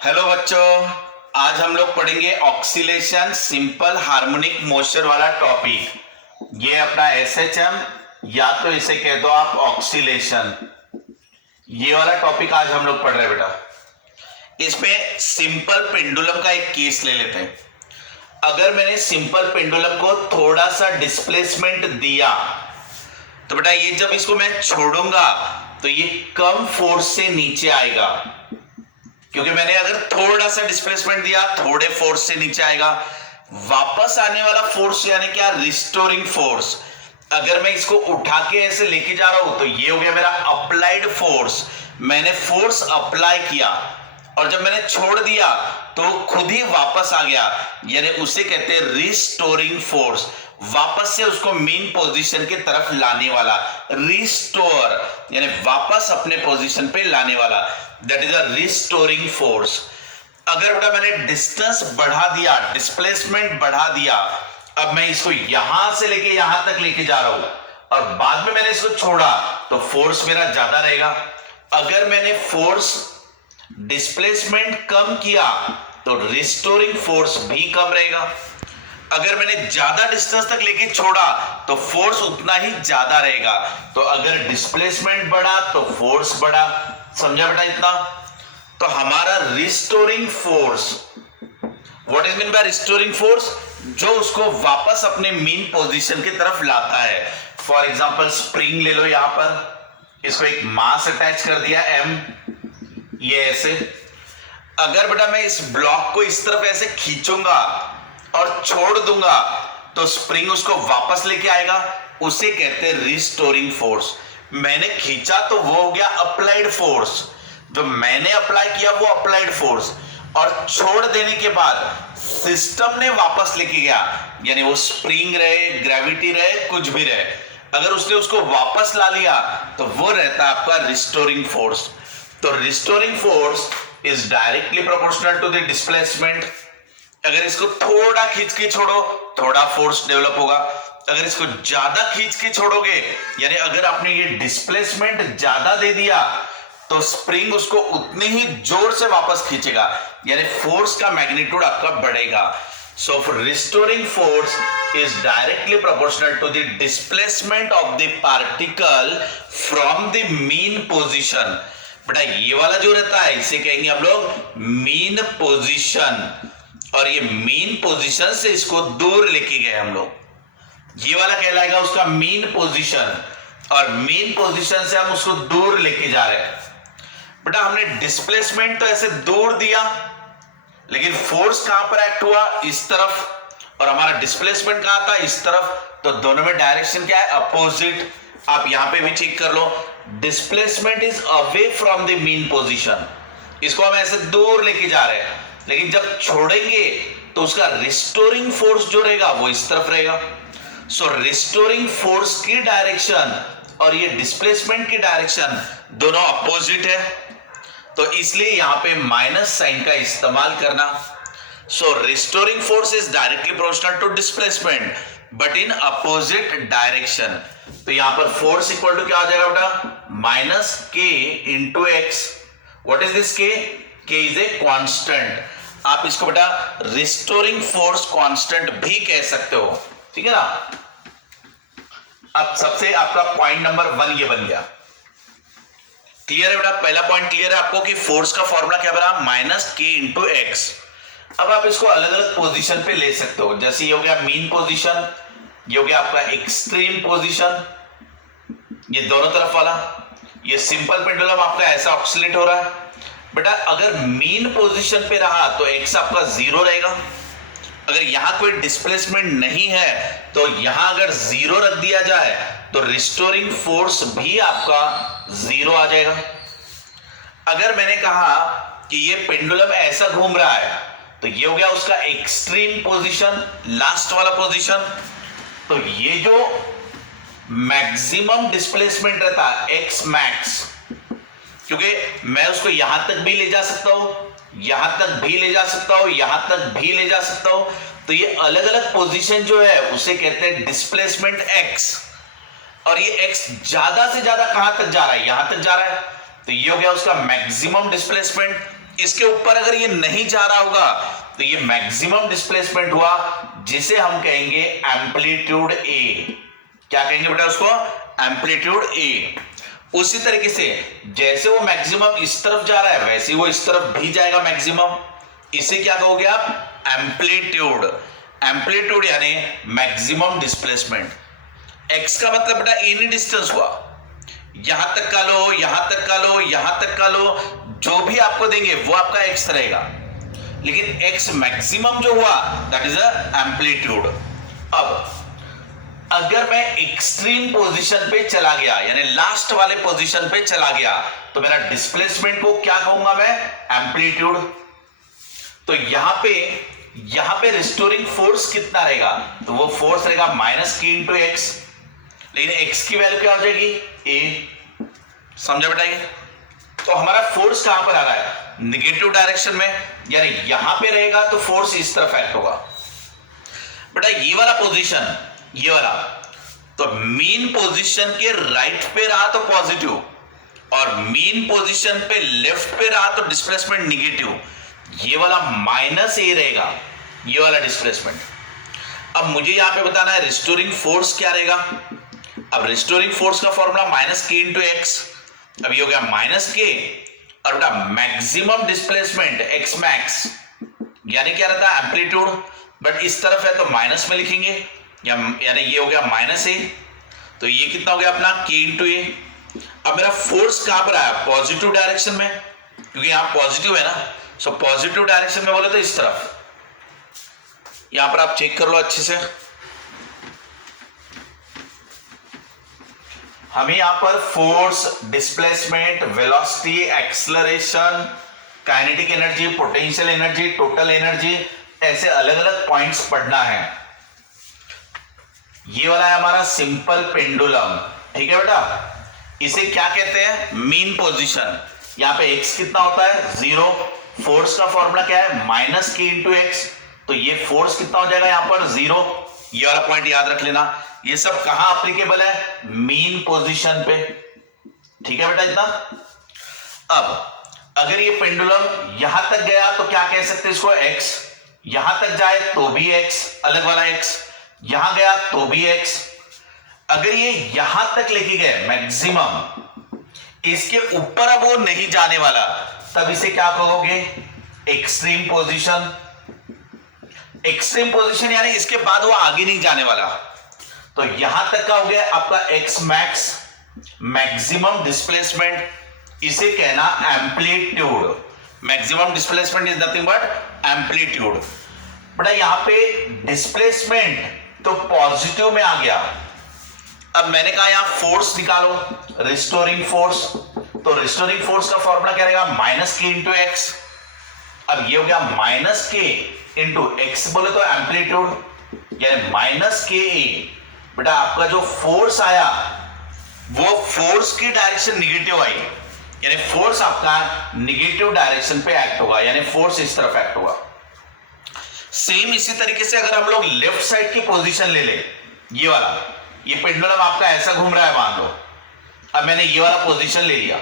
Hello बच्चों, आज हम लोग पढ़ेंगे ऑक्सीलेशन सिंपल हार्मोनिक मोशन वाला टॉपिक। ये अपना एसएचएम या तो इसे कह दो आप ऑक्सीलेशन। ये वाला टॉपिक आज हम लोग पढ़ रहे हैं बेटा। इसमें सिंपल पेंडुलम का एक केस ले लेते हैं। अगर मैंने सिंपल पेंडुलम को थोड़ा सा डिस्प्लेसमेंट दिया तो बेटा ये जब इसको मैं छोड़ूंगा तो ये कम फोर्स से नीचे आएगा, क्योंकि मैंने अगर थोड़ा सा डिस्प्लेसमेंट दिया थोड़े फोर्स से नीचे आएगा। वापस आने वाला फोर्स यानी क्या, रिस्टोरिंग फोर्स। अगर मैं इसको उठा के ऐसे लेके जा रहा हूं तो ये हो गया मेरा अप्लाइड फोर्स। मैंने फोर्स अप्लाई किया और जब मैंने छोड़ दिया तो खुद ही वापस आ गया, यानी उसे कहते हैं रिस्टोरिंग फोर्स। वापस से उसको मेन पोजीशन की तरफ लाने वाला, रिस्टोर यानी वापस अपने पोजीशन पे लाने वाला, that is a restoring force. अगर बेटा मैंने डिस्टेंस बढ़ा दिया, डिस्प्लेसमेंट बढ़ा दिया, अब मैं इसको यहां से लेके यहां तक लेके जा रहा हूं और बाद में मैंने इसको छोड़ा तो फोर्स मेरा ज्यादा रहेगा। अगर मैंने फोर्स डिस्प्लेसमेंट कम किया तो रिस्टोरिंग फोर्स भी कम रहेगा। अगर मैंने ज्यादा डिस्टेंस तक लेके छोड़ा तो फोर्स उतना ही ज्यादा रहेगा। तो अगर डिस्प्लेसमेंट बढ़ा तो फोर्स बढ़ा। समझा बेटा इतना? तो हमारा restoring force, what is mean by restoring force, जो उसको वापस अपने मेन पोजीशन की तरफ लाता है। फॉर एग्जांपल स्प्रिंग ले लो, यहां पर इसको एक मास अटैच कर दिया एम, ये ऐसे। अगर बेटा मैं इस ब्लॉक को इस तरफ ऐसे खींचूंगा और छोड़ दूंगा तो स्प्रिंग उसको वापस लेके आएगा, उसे कहते हैं रिस्टोरिंग फोर्स। मैंने खींचा तो वो हो गया अप्लाइड फोर्स, जो मैंने अप्लाई किया वो अप्लाइड फोर्स, और छोड़ देने के बाद सिस्टम ने वापस लेके गया, यानी वो स्प्रिंग रहे, ग्रेविटी रहे, कुछ भी रहे, अगर उसने उसको वापस ला लिया तो वो रहता है आपका रिस्टोरिंग फोर्स। तो restoring force is directly proportional to the displacement. अगर इसको थोड़ा खींच के छोड़ो थोड़ा फोर्स डेवलप होगा, अगर इसको ज्यादा खींच के छोड़ोगे यानी अगर आपने ये डिस्प्लेसमेंट ज्यादा दे दिया तो स्प्रिंग उसको उतनी ही जोर से वापस खींचेगा, यानी फोर्स का मैग्नीट्यूड आपका बढ़ेगा। So restoring force is directly proportional to the displacement of the particle from the mean position. बेटा ये वाला जो रहता है इसे कहेंगे हम लोग मीन पोजीशन, और ये मेन पोजीशन से इसको दूर लेके गए हम लोग, ये वाला कहलाएगा उसका मेन पोजीशन, और मेन पोजीशन से हम उसको दूर लेके जा रहे हैं। बेटा हमने डिस्प्लेसमेंट तो ऐसे दूर दिया, लेकिन फोर्स कहां पर एक्ट हुआ, इस तरफ, और हमारा डिस्प्लेसमेंट कहां था, इस तरफ। तो दोनों में डायरेक्शन क्या है, अपोजिट। आप यहां पे भी चेक कर लो, displacement is away from the mean position, इसको हम ऐसे दूर लेके जा रहे हैं, लेकिन जब छोड़ेंगे तो उसका रिस्टोरिंग फोर्स जो रहेगा वो इस तरफ रहेगा। सो रिस्टोरिंग फोर्स की डायरेक्शन और ये डिस्प्लेसमेंट की डायरेक्शन दोनों अपोजिट है, तो इसलिए यहां पे माइनस साइन का इस्तेमाल करना। So restoring force is directly proportional to displacement but in opposite direction. तो यहां पर फोर्स इक्वल टू क्या आ जाएगा बेटा, minus k into x. What is this के? के इज ए कांस्टेंट। आप इसको बेटा रिस्टोरिंग फोर्स कांस्टेंट भी कह सकते हो, ठीक है ना। अब सबसे आपका पॉइंट नंबर 1 ये बन गया। क्लियर है बेटा? पहला पॉइंट क्लियर है आपको कि फोर्स का फॉर्मूला क्या बना, माइनस के इंटू एक्स। अब आप इसको अलग अलग पोजीशन पे ले सकते हो, जैसे ये हो गया मीन पोजीशन, ये हो गया आपका एक्सट्रीम पोजीशन, ये दोनों तरफ वाला। ये सिंपल पेंडुलम आपका ऐसा ऑक्सिलेट हो रहा है। बेटा अगर मीन पोजीशन पे रहा तो एक्स आपका 0 रहेगा। अगर यहां कोई डिस्प्लेसमेंट नहीं है तो यहां अगर 0 रख दिया जाए तो रिस्टोरिंग फोर्स भी आपका 0 आ जाएगा। अगर मैंने कहा कि ये पेंडुलम ऐसा घूम रहा है तो ये हो गया उसका एक्सट्रीम पोजीशन, लास्ट वाला पोजीशन। तो ये जो मैक्सिमम डिस्प्लेसमेंट रहता है एक्स मैक्स, क्योंकि मैं उसको यहां तक भी ले जा सकता हूं, यहां तक भी ले जा सकता हूं, यहां तक भी ले जा सकता हूं, तो ये अलग अलग पोजीशन जो है उसे कहते हैं डिस्प्लेसमेंट एक्स। और ये एक्स ज्यादा से ज्यादा कहां तक जा रहा है, यहां तक जा रहा है, तो ये हो गया उसका मैक्सिमम डिस्प्लेसमेंट। इसके ऊपर अगर ये नहीं जा रहा होगा तो ये मैक्सिमम डिस्प्लेसमेंट हुआ, जिसे हम कहेंगे एम्पलीट्यूड ए। क्या कहेंगे बेटा उसको? एम्पलीट्यूड ए। उसी तरीके से जैसे वो मैक्सिमम इस तरफ जा रहा है वैसे वो इस तरफ भी जाएगा मैक्सिमम। इसे क्या कहोगे आप? एम्पलीट्यूड। एम्पलीट्यूड यानी मैक्सिमम डिस्प्लेसमेंट। एक्स का मतलब बेटा एनी डिस्टेंस हुआ, यहां तक का लो, यहां तक का लो, यहां तक का लो, जो भी आपको देंगे वो आपका एक्स रहेगा। लेकिन एक्स मैक्सिमम जो हुआ दैट इज अ एम्पलीट्यूड। अब अगर मैं एक्सट्रीम पोजीशन पे चला गया यानी लास्ट वाले पोजीशन पे चला गया तो मेरा डिस्प्लेसमेंट को क्या कहूंगा मैं? एम्पलीट्यूड। तो यहां पे रिस्टोरिंग फोर्स कितना रहेगा? तो वो फोर्स रहेगा माइनस के इंटू एक्स। लेकिन एक्स की वैल्यू क्या हो जाएगी? ए। समझा बेटा ये? तो हमारा फोर्स कहां पर आ रहा है? निगेटिव डायरेक्शन में, यानी यहां पे रहेगा तो फोर्स इस तरफ एक्ट होगा। बेटा ये वाला पोजीशन, ये वाला, तो मीन पोजीशन के राइट पे रहा तो पॉजिटिव, और मीन पोजीशन पे लेफ्ट पे रहा तो डिस्प्लेसमेंट निगेटिव। ये वाला माइनस ए रहेगा, ये वाला डिस्प्लेसमेंट। अब मुझे यहां पे बताना है रिस्टोरिंग फोर्स क्या रहेगा। अब रिस्टोरिंग फोर्स का formula minus k into x. अब ये हो गया माइनस के, और बेटा मैक्सिमम डिस्प्लेसमेंट एक्स मैक्स यानी क्या रहता है? एम्पलीट्यूड। बट इस तरफ है तो माइनस में लिखेंगे, यानी ये हो गया माइनस ए। तो ये कितना हो गया अपना? के इंटू ए। अब मेरा फोर्स कहां पर आया? पॉजिटिव डायरेक्शन में, क्योंकि यहां पॉजिटिव है ना। सो पॉजिटिव डायरेक्शन में बोले तो इस तरफ। यहां पर आप चेक कर लो अच्छे से। हमें यहां पर force, displacement, velocity, acceleration, kinetic energy, potential energy, total energy, ऐसे अलग अलग पॉइंट्स पढ़ना है। ये वाला है हमारा सिंपल पेंडुलम, ठीक है बेटा। इसे क्या कहते हैं? Mean position. यहां पे एक्स कितना होता है? 0। फोर्स का फॉर्मूला क्या है? Minus k into x. तो ये फोर्स कितना हो जाएगा यहां पर? 0। ये वाला पॉइंट याद रख लेना। ये सब कहां एप्लीकेबल है? मीन पोजीशन पे, ठीक है बेटा इतना। अब अगर ये पेंडुलम यहां तक गया तो क्या कह सकते हैं इसको? एक्स। यहां तक जाए तो भी एक्स, अलग वाला एक्स। यहां गया तो भी एक्स। अगर ये यहां तक लेके गए मैक्सिमम, इसके ऊपर अब वो नहीं जाने वाला, तब इसे क्या कहोगे? Extreme position. एक्सट्रीम पोजीशन यानी इसके बाद वो आगे नहीं जाने वाला। तो यहां तक का हो गया आपका एक्स मैक्स, मैक्सिमम डिस्प्लेसमेंट। इसे कहना amplitude. Maximum displacement is nothing but amplitude. बेटा यहां पे डिस्प्लेसमेंट तो पॉजिटिव में आ गया। अब मैंने कहा यहां फोर्स निकालो, रिस्टोरिंग फोर्स। तो रिस्टोरिंग फोर्स का फॉर्मूला क्या रहेगा? Minus k into x. अब ये हो गया माइनस के इंटू एक्स, बोले तो एम्पलीट्यूड, यानी माइनस के ए। बेटा आपका जो फोर्स आया वो फोर्स की डायरेक्शन निगेटिव आई, यानी फोर्स आपका निगेटिव डायरेक्शन पे एक्ट होगा, यानी फोर्स इस तरफ एक्ट होगा। सेम इसी तरीके से अगर हम लोग लेफ्ट साइड की पोजीशन ले ले, ये वाला, ये पेंडुलम आपका ऐसा घूम रहा है मान लो। अब मैंने ये वाला पोजीशन ले लिया,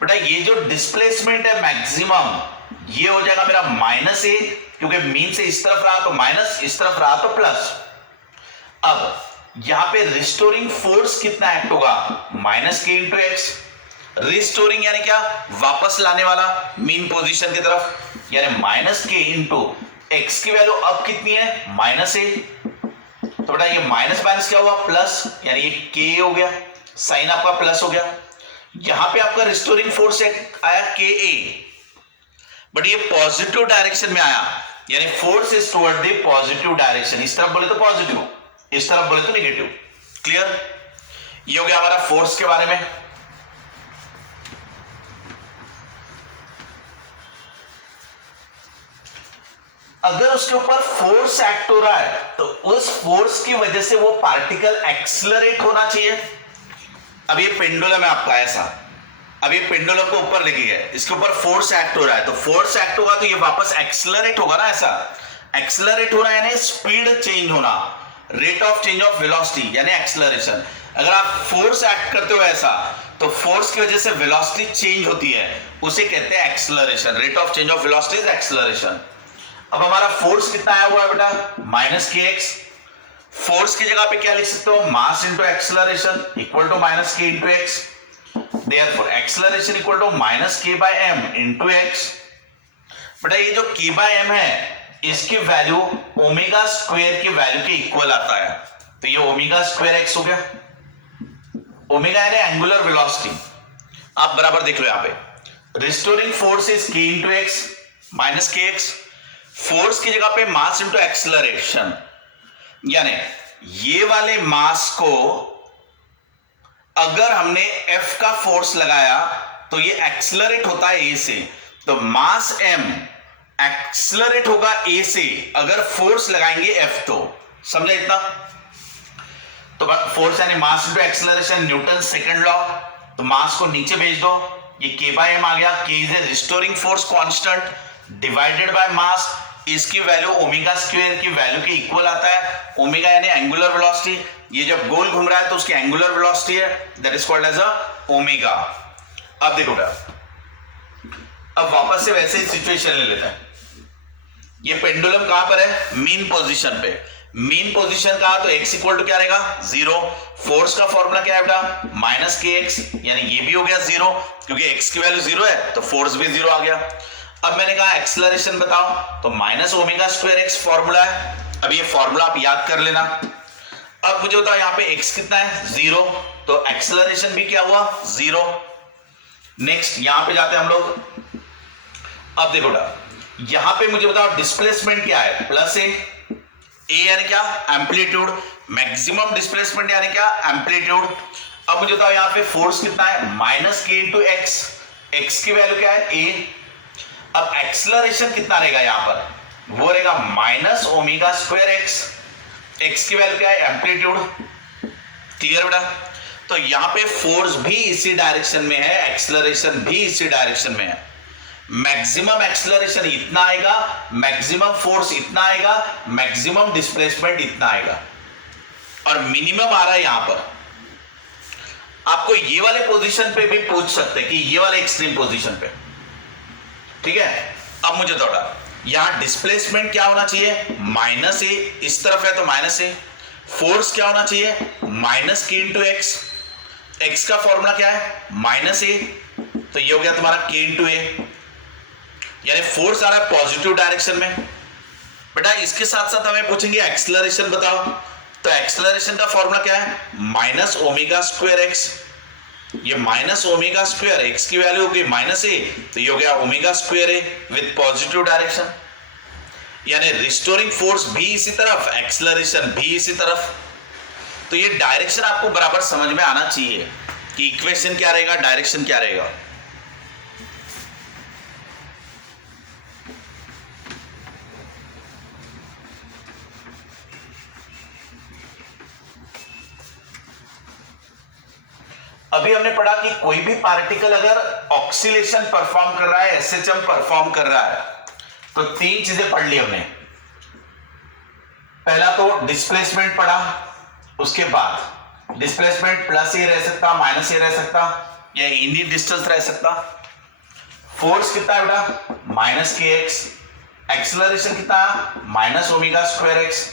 बेटा ये जो डिस्प्लेसमेंट है मैक्सिमम, ये हो जाएगा मेरा माइनस ए, क्योंकि मीन से इस तरफ रहा तो माइनस, इस तरफ रहा तो प्लस। अब यहां पे रिस्टोरिंग फोर्स कितना एक्ट होगा? Minus k into x. Restoring यानी क्या? वापस लाने वाला मीन पोजीशन की तरफ, यानी माइनस के इंटू एक्स की वैल्यू अब कितनी है? माइनस ए। तो बेटा ये माइनस माइनस क्या हुआ? प्लस, यानी ये के हो गया, साइन आपका प्लस हो गया। यहां पे आपका रिस्टोरिंग फोर्स आया के ए, बट ये पॉजिटिव डायरेक्शन में आया, यानी force is toward the positive direction. इस तरफ बोले तो पॉजिटिव, इस तरफ बोले तो नेगेटिव। क्लियर? ये हो गया हमारा फोर्स के बारे में। अगर उसके ऊपर फोर्स एक्ट हो रहा है तो उस फोर्स की वजह से वो पार्टिकल एक्सेलरेट होना चाहिए। अब ये पेंडुलम है आपका ऐसा, अब ये पेंडुलम को ऊपर लेके गए, इसके ऊपर फोर्स एक्ट हो रहा है, तो फोर्स एक्ट होगा तो ये वापस एक्सेलरेट होगा ना। ऐसा एक्सेलरेट हो रहा है यानी स्पीड चेंज होना, rate of change of velocity यानी एक्सेलरेशन। अगर आप फोर्स एक्ट करते हो ऐसा, तो फोर्स की वजह से वेलोसिटी चेंज होती है, उसे कहते हैं acceleration. Rate of change of velocity is acceleration. अब हमारा फोर्स कितना आया हुआ है बेटा, माइनस के एक्स। फोर्स की जगह पे क्या लिख सकते हो, mass into acceleration equal to minus k into x. Therefore acceleration equal to minus k by m into x. बेटा ये जो के बाय एम है इसकी वैल्यू ओमेगा स्क्वायर की वैल्यू के इक्वल आता है, तो ये ओमेगा स्क्वायर एक्स हो गया। ओमेगा यानी एंगुलर वेलोसिटी, आप बराबर देख लो यहां पे। रिस्टोरिंग फोर्स इज के इंटू एक्स माइनस के एक्स। फोर्स की जगह पे मास इंटू एक्सेलरेशन, यानी ये वाले मास को अगर हमने F का फोर्स लगाया तो ये एक्सेलरेट होता है A से, तो मास M एक्सेलरेट होगा A से अगर फोर्स लगाएंगे F, तो समझे इतना। तो फोर्स यानी मास into acceleration, Newton second law. तो मास को नीचे भेज दो, ये K बाय M आ गया। K is a restoring force constant divided by mass, इसकी वैल्यू ओमेगा स्क्वायर की वैल्यू के इक्वल आता है। ओमेगा यानी एंगुलर वेलोसिटी, ये जब गोल घूम रहा है तो उसकी एंगुलर वेलोसिटी है, that is called as a omega. अब देखो अब वापस से वैसे ही सिचुएशन ले लेते हैं। ये पेंडुलम कहां पर है, मीन पोजीशन पे। मीन पोजीशन कहा तो x इक्वल टू क्या रहेगा, 0। फोर्स का फॉर्मूला क्या है बेटा, माइनस के एक्स, यानी ये भी हो गया 0, क्योंकि x की वैल्यू 0 है तो फोर्स भी 0 आ गया। अब मैंने कहा एक्सेलरेशन बताओ, तो minus omega square x formula है। अब ये फॉर्मूला आप याद कर लेना। अब मुझे बताओ यहाँ पे x कितना है, 0, तो एक्सेलरेशन भी क्या हुआ, 0। नेक्स्ट यहां पे जाते हैं हम लोग। अब देखो बेटा यहां पे मुझे बताओ डिस्प्लेसमेंट क्या है, प्लस ए यानी क्या, एम्पलीट्यूड। मैक्सिमम डिस्प्लेसमेंट यानी क्या, एम्पलीट्यूड। अब मुझे बताओ यहाँ पे फोर्स कितना है, minus k into x, x की वैल्यू क्या है, ए। अब एक्सेलरेशन कितना रहेगा यहां पर, वो रहेगा minus omega square x, x की वैल्यू क्या है, एम्पलीट्यूड। क्लियर बेटा। तो यहां पे फोर्स भी इसी डायरेक्शन में है, एक्सेलरेशन भी इसी डायरेक्शन में है। मैक्सिमम एक्सेलरेशन इतना आएगा, मैक्सिमम फोर्स इतना आएगा, मैक्सिमम डिस्प्लेसमेंट इतना आएगा, और मिनिमम आ रहा है यहां पर। आपको ये वाले पोजीशन पे भी पूछ सकते हैं कि ये वाले एक्सट्रीम पोजीशन पे, ठीक है। अब मुझे थोड़ा यहां डिस्प्लेसमेंट क्या होना चाहिए, माइनस ए, इस तरफ है तो माइनस ए। फोर्स क्या होना चाहिए, minus k into x, x का फॉर्मूला क्या है, माइनस ए, तो ये हो गया तुम्हारा के इंटू ए, यानी फोर्स आ रहा है पॉजिटिव डायरेक्शन में। बेटा इसके साथ साथ हमें पूछेंगे एक्सेलरेशन बताओ, तो एक्सेलरेशन का फॉर्मूला क्या है, माइनस ओमेगा स्क्वायर एक्स। ये माइनस ओमेगा स्क्वायर, एक्स की वैल्यू होगी माइनस ए, तो ये हो गया omega square A with positive direction. यानी रिस्टोरिंग फोर्स भी इसी तरफ, एक्सेलरेशन भी इसी तरफ। तो ये डायरेक्शन आपको बराबर समझ में आना चाहिए कि इक्वेशन क्या रहेगा, डायरेक्शन क्या रहेगा। अभी हमने पढ़ा कि कोई भी पार्टिकल अगर ऑक्सीलेशन परफॉर्म कर रहा है, एसएचएम परफॉर्म कर रहा है, तो तीन चीजें पढ़ ली हमने। पहला तो डिस्प्लेसमेंट पढ़ा, उसके बाद डिस्प्लेसमेंट प्लस ए रह सकता, माइनस ए रह सकता, या इनी डिस्टेंस रह सकता। फोर्स कितना है बेटा, माइनस के एक्स। एक्सेलरेशन कितना, माइनस ओमेगा स्क्वायर एक्स।